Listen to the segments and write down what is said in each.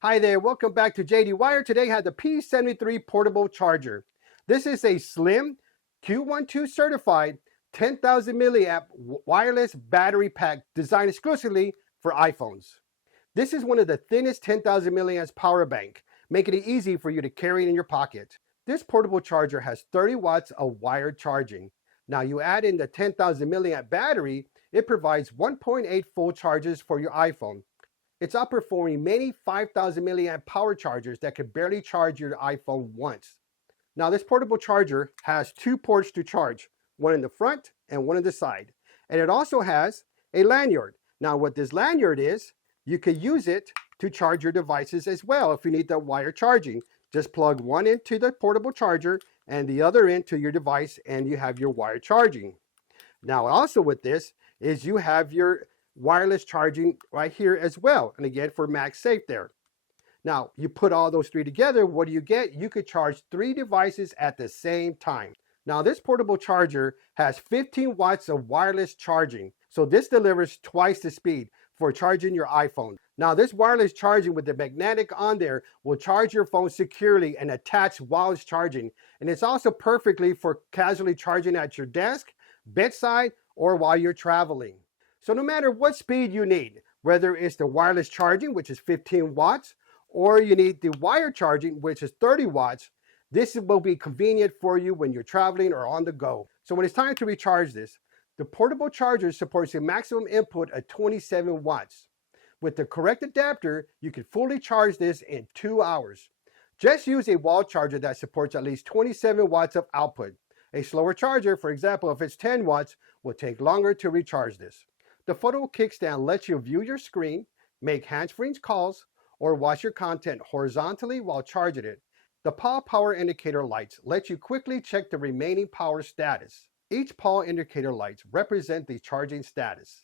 Hi there, welcome back to JD Wire. Today I have the P73 Portable Charger. This is a slim, Q12 certified, 10,000 milliamp wireless battery pack designed exclusively for iPhones. This is one of the thinnest 10,000 milliamps power bank, making it easy for you to carry it in your pocket. This portable charger has 30 watts of wired charging. Now you add in the 10,000 milliamp battery, it provides 1.8 full charges for your iPhone. It's outperforming many 5,000 milliamp power chargers that can barely charge your iPhone once. Now this portable charger has two ports to charge, one in the front and one in the side. And it also has a lanyard. Now what this lanyard is, you can use it to charge your devices as well if you need the wire charging. Just plug one into the portable charger and the other into your device and you have your wire charging. Now also with this is you have your wireless charging right here as well. And again, for MagSafe there. Now, you put all those three together, what do you get? You could charge 3 devices at the same time. Now, this portable charger has 15 watts of wireless charging. So this delivers twice the speed for charging your iPhone. Now, this wireless charging with the magnetic on there will charge your phone securely and attach while it's charging. And it's also perfectly for casually charging at your desk, bedside, or while you're traveling. So no matter what speed you need, whether it's the wireless charging, which is 15 watts, or you need the wire charging, which is 30 watts, this will be convenient for you when you're traveling or on the go. So when it's time to recharge this, the portable charger supports a maximum input of 27 watts. With the correct adapter, you can fully charge this in 2 hours. Just use a wall charger that supports at least 27 watts of output. A slower charger, for example, if it's 10 watts, will take longer to recharge this. The foldable kickstand lets you view your screen, make hands-free calls, or watch your content horizontally while charging it. The paw power indicator lights let you quickly check the remaining power status. Each paw indicator lights represent the charging status.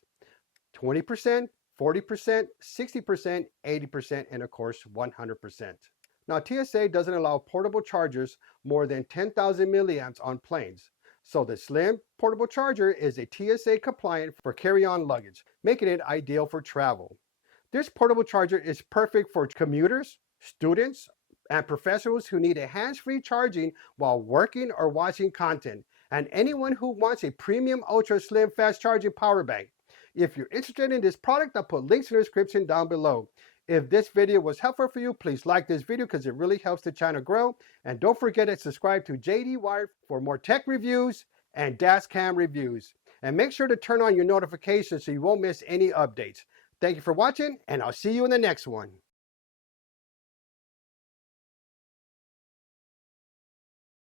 20%, 40%, 60%, 80%, and of course 100%. Now TSA doesn't allow portable chargers more than 10,000 milliamps on planes. So the slim portable charger is a TSA compliant for carry-on luggage, making it ideal for travel. This portable charger is perfect for commuters, students, and professionals who need a hands-free charging while working or watching content, and anyone who wants a premium ultra slim fast charging power bank. If you're interested in this product, I'll put links in the description down below. If this video was helpful for you, please like this video because it really helps the channel grow. And don't forget to subscribe to JD Wire for more tech reviews and dashcam reviews. And make sure to turn on your notifications so you won't miss any updates. Thank you for watching, and I'll see you in the next one.